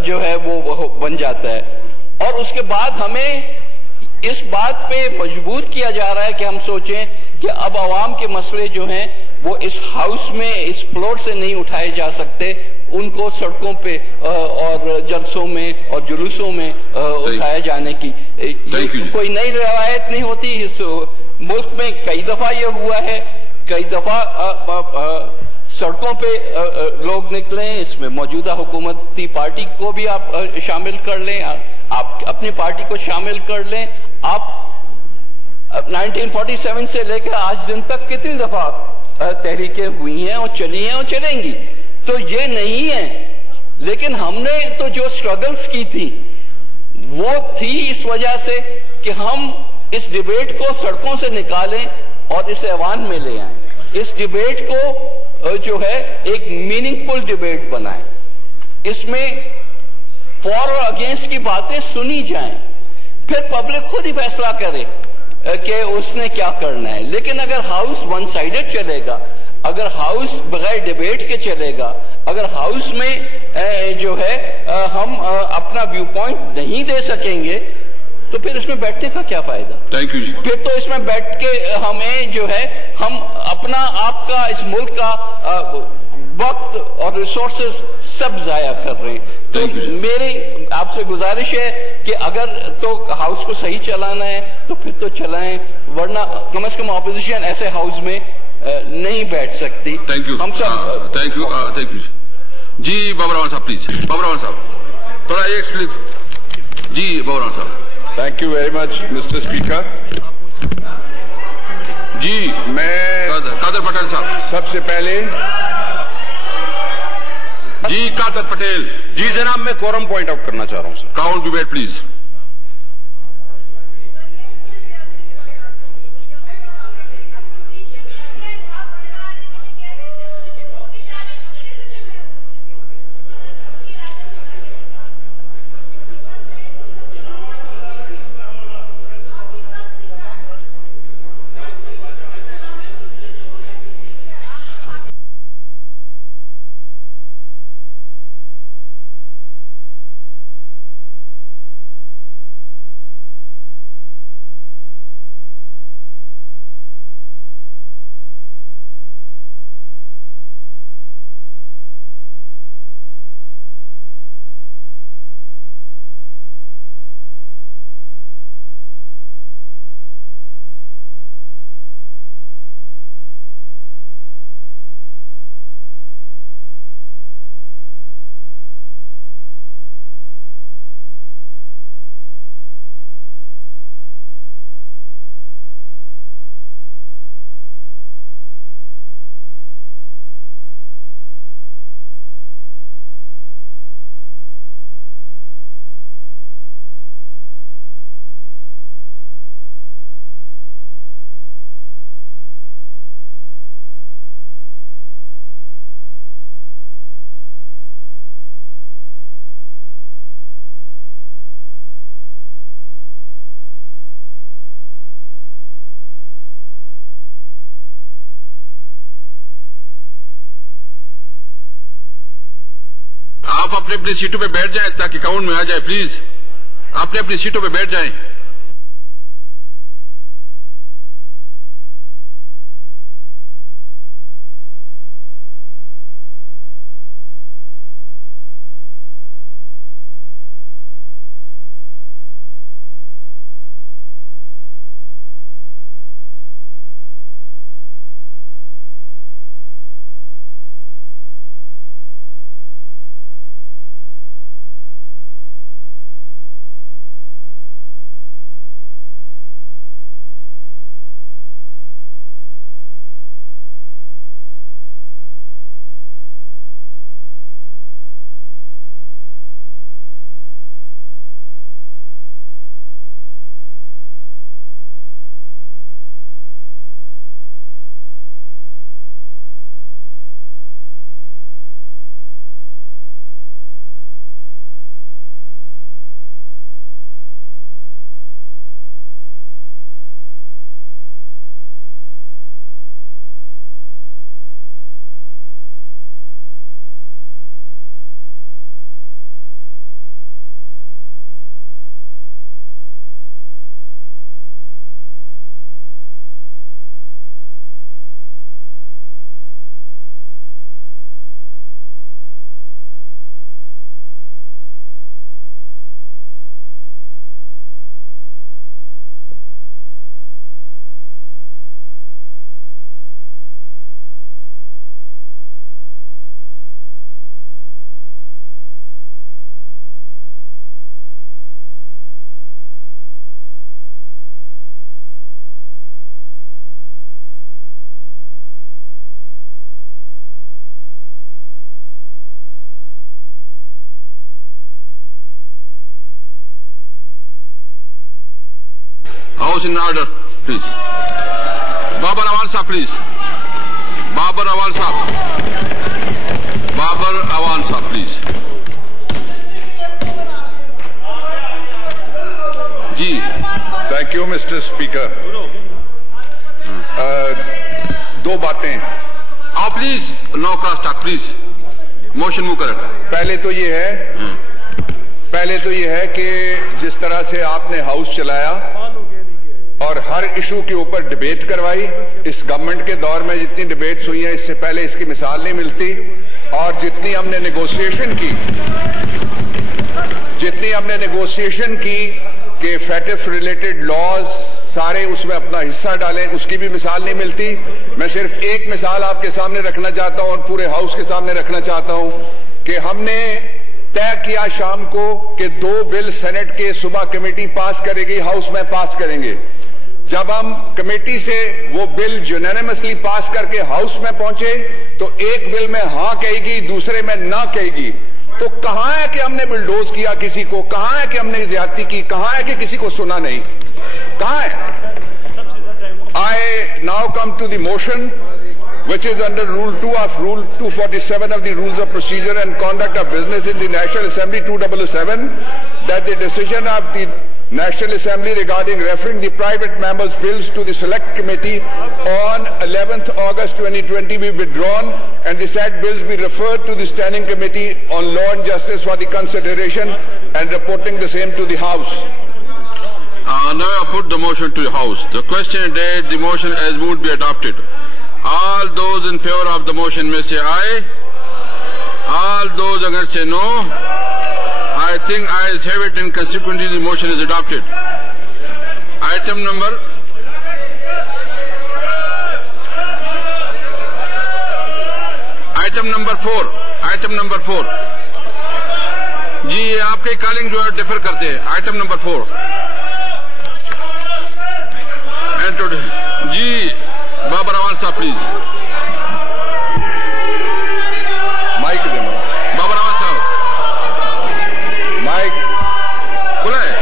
जो है वो बन जाता है। और उसके बाद हमें इस बात पे मजबूर किया जा रहा है कि हम सोचें कि अब आवाम के मसले जो हैं वो इस हाउस में, इस फ्लोर से नहीं उठाए जा सकते, उनको सड़कों पे और जलसों में और जुलूसों में उठाए जाने की कोई नई रवायत नहीं होती। इस मुल्क में कई दफा ये हुआ है, कई दफा सड़कों पे लोग निकले। इसमें मौजूदा हुकूमती पार्टी को भी आप शामिल कर लें, आप अपनी पार्टी को शामिल कर लें। आप 1947 से लेकर आज दिन तक कितनी दफा तहरीकें हुई हैं और चली हैं और चलेंगी, तो ये नहीं है। लेकिन हमने तो जो स्ट्रगल्स की थी वो थी इस वजह से कि हम इस डिबेट को सड़कों से निकालें और इस ऐवान में ले आए, इस डिबेट को जो है एक मीनिंगफुल डिबेट बनाएं, इसमें फॉर और अगेंस्ट की बातें सुनी जाएं, फिर पब्लिक खुद ही फैसला करे कि उसने क्या करना है। लेकिन अगर हाउस वन साइडेड चलेगा, अगर हाउस बगैर डिबेट के चलेगा, अगर हाउस में जो है हम अपना व्यू पॉइंट नहीं दे सकेंगे, तो फिर इसमें बैठने का क्या फायदा। Thank you. फिर तो इसमें बैठ के हमें जो है हम अपना आपका इस मुल्क का वक्त और रिसोर्सेज सब जाया कर रहे हैं। तो मेरी आपसे गुजारिश है कि अगर तो हाउस को सही चलाना है तो फिर तो चलाएं, वरना कम से कम ऑपोजिशन ऐसे हाउस में नहीं बैठ सकती। Thank you. हम सब थैंक यू। थैंक यू जी। बाबर रहमान साहब प्लीज, बाबर रहमान साहब थोड़ा एक प्लीज जी। बाबर रहमान साहब। Thank you very much mister speaker ji. मैं कादर पटेल साहब सबसे पहले जी। कादर पटेल जी जनाब, मैं कोरम पॉइंट आउट करना चाह रहा हूं सर। Count debate please. आप अपने अपनी सीटों पे बैठ जाएं ताकि काउंट में आ जाए। प्लीज अपने अपनी सीटों पे बैठ जाएं। House in order, please. Babar Awan Sahab, please. Babar Awan Sahab. Babar Awan Sahab, please. Ji. Thank you, Mr. Speaker. दो बातें. आओ please, no cross talk please. Motion move करें. पहले तो ये है कि जिस तरह से आपने हाउस चलाया और हर इशू के ऊपर डिबेट करवाई, इस गवर्नमेंट के दौर में जितनी डिबेट्स हुई हैं इससे पहले इसकी मिसाल नहीं मिलती. और जितनी हमने नेगोशिएशन की कि फैटिफ रिलेटेड लॉज सारे उसमें अपना हिस्सा डालें, उसकी भी मिसाल नहीं मिलती. मैं सिर्फ एक मिसाल आपके सामने रखना चाहता हूं और पूरे हाउस के सामने रखना चाहता हूं कि हमने तय किया शाम को कि 2 बिल सेनेट के सुबह कमेटी पास करेगी, हाउस में पास करेंगे. जब हम कमेटी से वो बिल यूनानिमसली पास करके हाउस में पहुंचे तो एक बिल में हां कहेगी, दूसरे में ना कहेगी. तो कहां है कि हमने बुलडोज किया किसी को, कहां है कि हमने ज्यादती की, कहां है कि किसी को सुना नहीं, कहां है? I now come to the motion which is under Rule 2 of Rule 247 of the Rules of Procedure and Conduct of Business in the National Assembly 2007 that the decision of the National Assembly regarding referring the private members' bills to the Select Committee on 11th August 2020 be withdrawn and the said bills be referred to the Standing Committee on Law and Justice for the consideration and reporting the same to the House. Now I put the motion to the House. The question is the motion as moved be adopted. All those in favor of the motion may say aye. All those against say no. I think ayes have it and consequently the motion is adopted. Item number Item number 4. जी आपके calling जो है differ करते हैं. Item number 4. जी बाबर अवान साहब please. Mic देना. बाबर अवान साहब mic खुला है.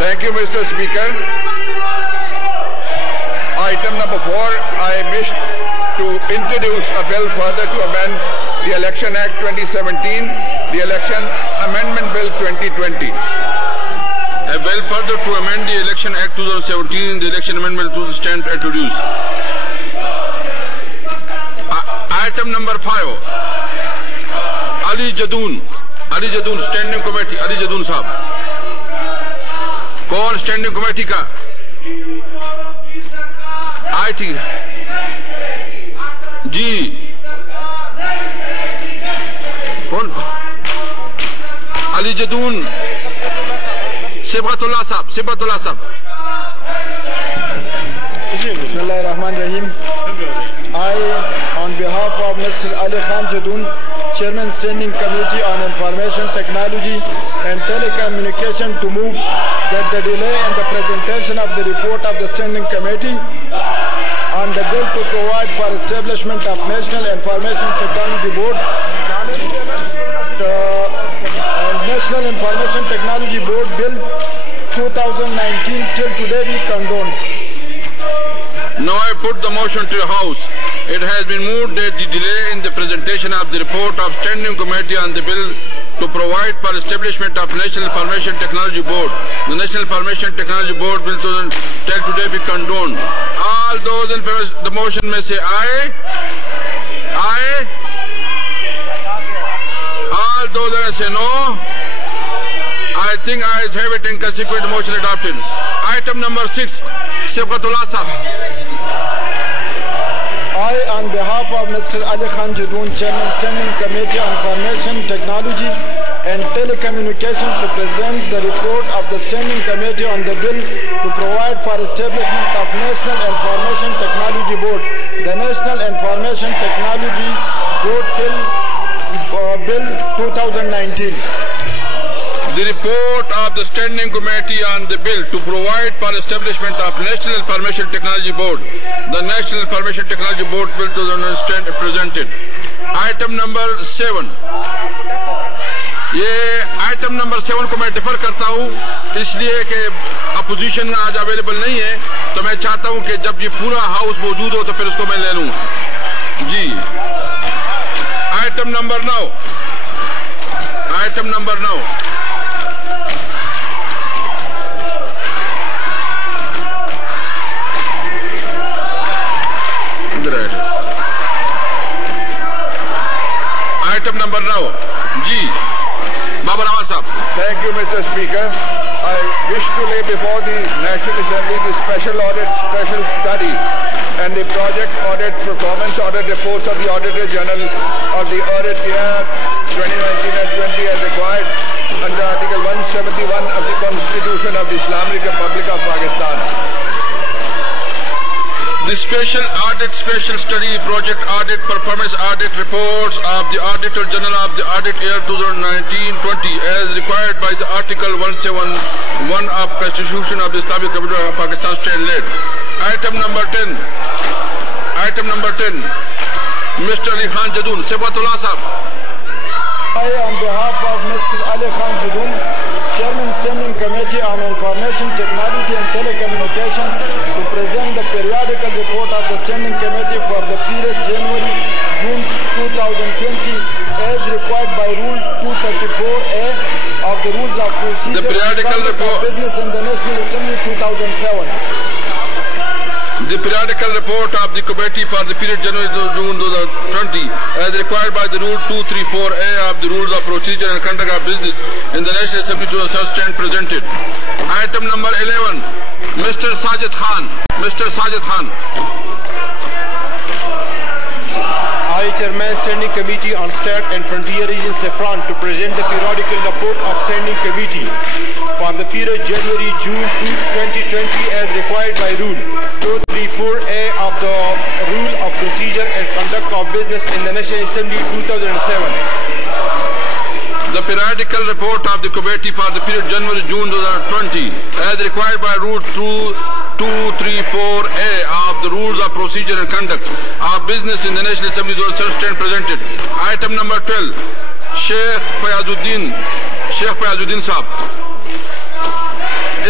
Thank you, Mr. Speaker. Item number 4, I wish to introduce a bill further to amend the Election Act 2017, the Election Amendment Bill 2020. A bill further to amend the Election Act 2017, the Election Amendment to stand introduced. Item number 5, Ali Jadoon, Standing Committee, Ali Jadoon साहब. कौन standing committee का? IT जी कौन? अली जदून सिबगतुल्लाह साहब. Bismillahirrahmanirrahim. I, on behalf of Mr. Ali Khan Jadoon, Chairman Standing Committee on Information Technology and Telecommunication, to move that the delay in the presentation of the report of the Standing Committee on the bill to provide for establishment of National Information Technology Board, National Information Technology Board Bill 2019 till today be condoned. Now I put the motion to the House. It has been moved that the delay in the presentation of the report of Standing Committee on the bill to provide for establishment of National Information Technology Board, the National Information Technology Board Bill 2000 till today be condoned. All those in favor of the motion may say aye. Aye. All those that say no. I think ayes have it and consequent motion adopted. Item number 6, Sibghatullah Sahab. I, on behalf of Mr. Ali Khan Jadoon, Chairman Standing Committee on Information Technology and Telecommunication, to present the report of the Standing Committee on the bill to provide for establishment of National Information Technology Board, the National Information Technology Board Bill 2019. The report of the Standing Committee on the bill to provide for establishment of National Information Technology Board, the National Information Technology Board Bill 2019 presented. Item number 7. ये item number 7 को मैं differ करता हूं, इसलिए कि opposition आज available नहीं है, तो मैं चाहता हूं कि जब ये पूरा हाउस मौजूद हो तो फिर उसको मैं ले लूं। जी, item number 9, item number 9। Item number 9 जी, बाबर आवाज साहब। Thank you, Mr. Speaker. I wish to lay before the National Assembly the special audit, special study and the project audit performance audit reports of the Auditor General of the audit year 2019 and 20 as required under Article 171 of the Constitution of the Islamic Republic of Pakistan. The special audit, special study, project audit, performance audit reports of the Auditor General of the audit year 2019-20 as required by the Article 171 of Constitution of the Islamic Republic of Pakistan stand led. Item number 10. Item number 10. Mr. Ali Khan Jadoon, Sebatullah Sahab. I, on behalf of Mr. Ali Khan Jadoon, Chairman Standing Committee on Information Technology and Telecommunication, to present the periodical report of the Standing Committee for the period January-June 2020 as required by Rule 234A of the Rules of Procedure the periodical report of Business in the National Assembly 2007. The periodical report of the committee for the period January to June 2020 as required by the Rule 234A of the Rules of Procedure and Conduct of Business in the National Assembly 2007 stand presented. Item number 11, Mr. Sajid Khan. Mr. Sajid Khan. I, Chairman Standing Committee on State and Frontier Region Saffron, to present the periodical report of Standing Committee for the period January-June 2020 as required by Rule 234A of the Rule of Procedure and Conduct of Business in the National Assembly 2007. The periodical report of the committee for the period January-June 2020 as required by Rule 234A of the Rules of Procedure and Conduct of Business in the National Assembly 2007 stand presented. Item number 12, Sheikh Fayazuddin साहब।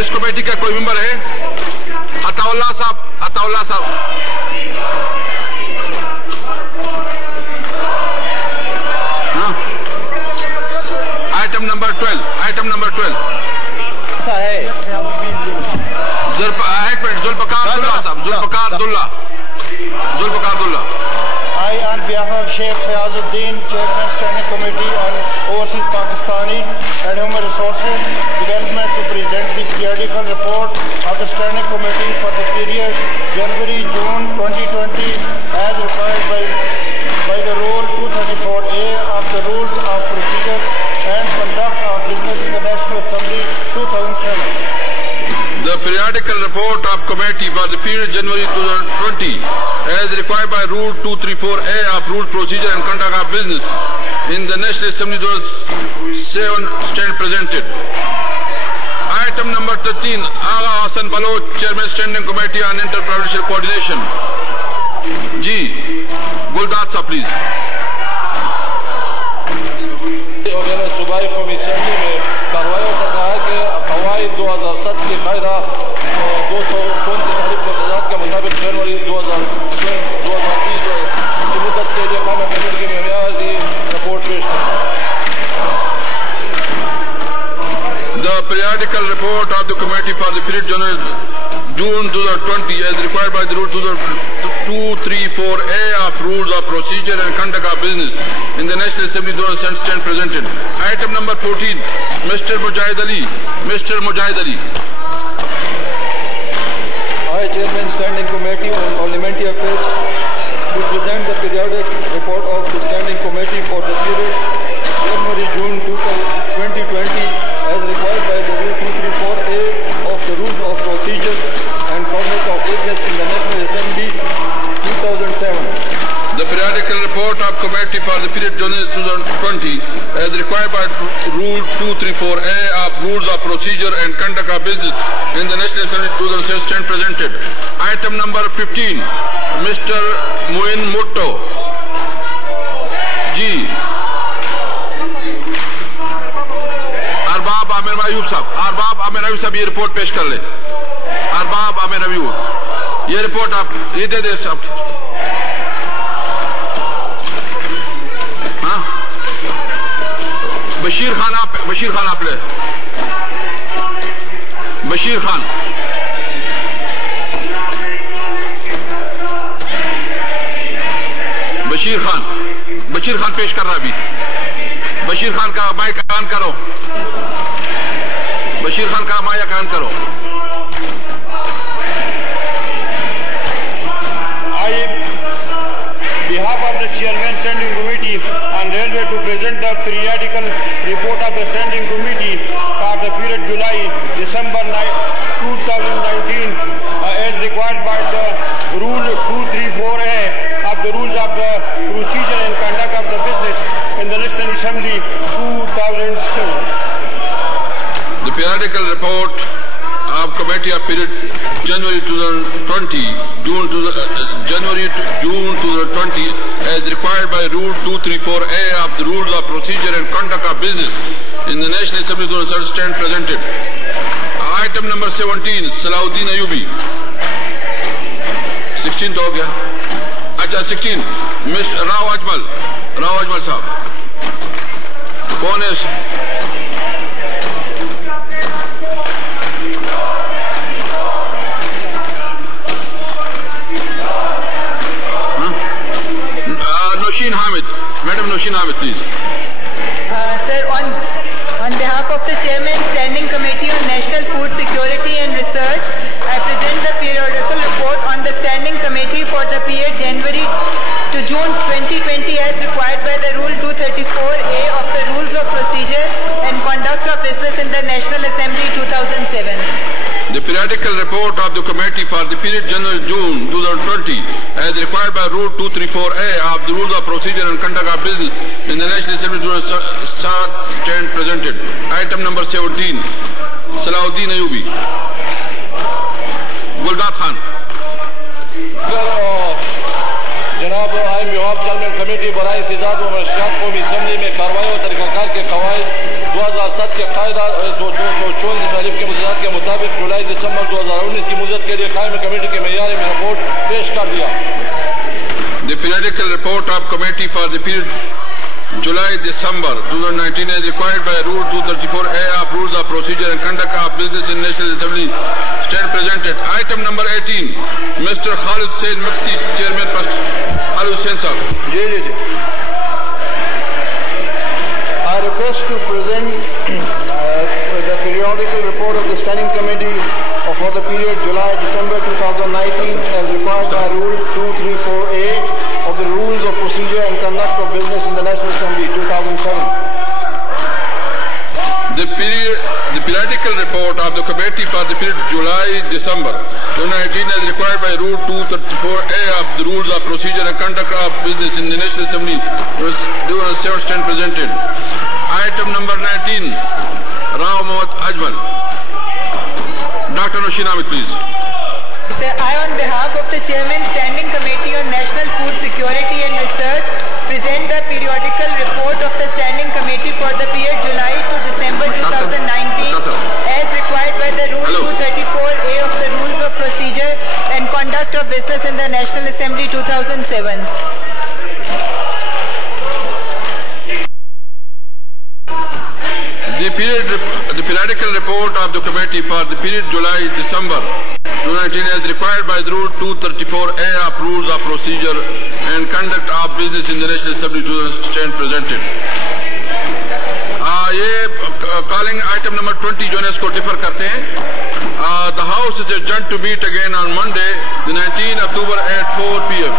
इस committee का कोई member है? अताउल्लाह साहब, अताउल्लाह साहब। Item number 12, item number 12 ऐसा है एक मिनट, जुल्फकार साहब, Zulfikar. I, on behalf of Sheikh Fayazuddin, Chairman Standing Committee on Overseas Pakistanis and Human Resources Development, to present the periodical report of the Standing Committee for the period January-June 2020 as required by the Rule 234A of the Rules of Procedure and Conduct of Business in the National Assembly 2007. The periodical report of committee for the period January 2020 as required by Rule 234A of Rules, Procedure and Conduct of Business in the National Assembly 2007 stand presented. Item number 13, Agha Hassan Baloch, Chairman Standing Committee on Inter-Provincial Coordination. Ji, Guldad Sahab, please. सूबाई कौमी assembly में कार्रवाई कर रहा है कि कवायद 2007 के कायदा 234 तारीख को तजाद के मुताबिक जनवरी 2020 की मुद्दत के लिए कौमी कमेटी की मेयादी रिपोर्ट पेश करें। The periodical report of the committee for the period January-June 2020 as required by the Rule 234A of Rules of Procedure and Conduct of Business in the National Assembly 2007 stand presented. Item number 14, Mr. Mujahid Ali. Mr. Mujahid Ali. I, Chairman Standing Committee on Parliamentary Affairs, to present the periodic report of the Standing Committee for the period January-June 2020 as required by the Rule 234A of the Rules of Procedure and Conduct of Business in the National Assembly 2007. The periodical report of committee for the period January 2020 as required by Rule 234A of Rules of Procedure and Conduct of Business in the National Assembly 2007 stand presented. Item number 15, Mr. Muin Mutto. Ji. Ayub साहब, अरबाब आमिर अयूब साहब ये report पेश कर ले। अरबाब आमिर अयूब, ये report आप ये दे दे साहब। हाँ, बशीर खान आप ले। बशीर खान, बशीर खान पेश कर रहा है अभी। बशीर खान का माइक ऑन करो। बशीर खान का माइक ऑन करो। behalf of the Chairman Standing Committee on Railway to present the periodical report of the Standing Committee for the period July-December 2019 as required by the Rule 234A of the Rules of the Procedure and Conduct of the Business in the National Assembly 2007. The periodical report of Committee of period January 2020, June 2020 as required by Rule 234A of the Rules of Procedure and Conduct of Business in the National Assembly 2007 stand presented. Item number 17, Salahuddin Ayubi. 16 तो हो गया। अच्छा 16, mister Rao Ajmal साहब कौन है? Noshin Hamid, Madam Noshin Hamid, please. Sir, on behalf of the Chairman Standing Committee on National Food Security and Research, I present the periodical report on the Standing Committee for the period January to June 2020 as required by the Rule 234A of the Rules of Procedure and Conduct of Business in the National Assembly 2007. The periodical report of the committee for the period January-June 2020 as required by Rule 234A of the Rules of Procedure and Conduct of Business in the National Assembly 2007 stand presented. Item number 17, Salahuddin Ayubi. Guldad Khan. जनाब आई मिहाब chairman committee बराए इंसदाद व मंशियात कौमी assembly में कार्रवाई और तरीक़ाकार के कवायद 2007 के कायदा 234 तारीख के मुद्दात के मुताबिक जुलाई दिसंबर 2019 की मुद्दत के लिए कायम कमेटी के मेयार में रिपोर्ट पेश कर दिया। The periodical report of committee for the period July-December 2019 as required by Rule 234A of Rules of Procedure and Conduct of Business in National Assembly stand presented. Item number 18, Mr. Khalid Hussain Maksi, Chairman Trust. Khalid Hussain Sahab. I request to present the periodical report of the Standing Committee for the period July-December 2019 as required by Rule 234A of the Rules of Procedure and Conduct of Business in the National Assembly 2007. The periodical report of the committee for the period July-December 2019 as required by Rule 234A of the Rules of Procedure and Conduct of Business in the National Assembly 2007 stand presented. Item number 19, Rao Mohammad Ajmal. Dr. Noshin Hamid, please. Sir, I on behalf of the Chairman Standing Committee on National Food Security and Research present the periodical report of the Standing Committee for the period July to December 2019 as required by the Rule 234A of the Rules of Procedure and Conduct of Business in the National Assembly 2007. The periodical report of the committee for the period July-December 2019 as required by the Rule 234A of Rules of Procedure and Conduct of Business in the National Assembly to stand presented. ये calling item number 20 जो है इसको differ करते हैं. The House is adjourned to meet again on Monday, the 19th October at 4 p.m.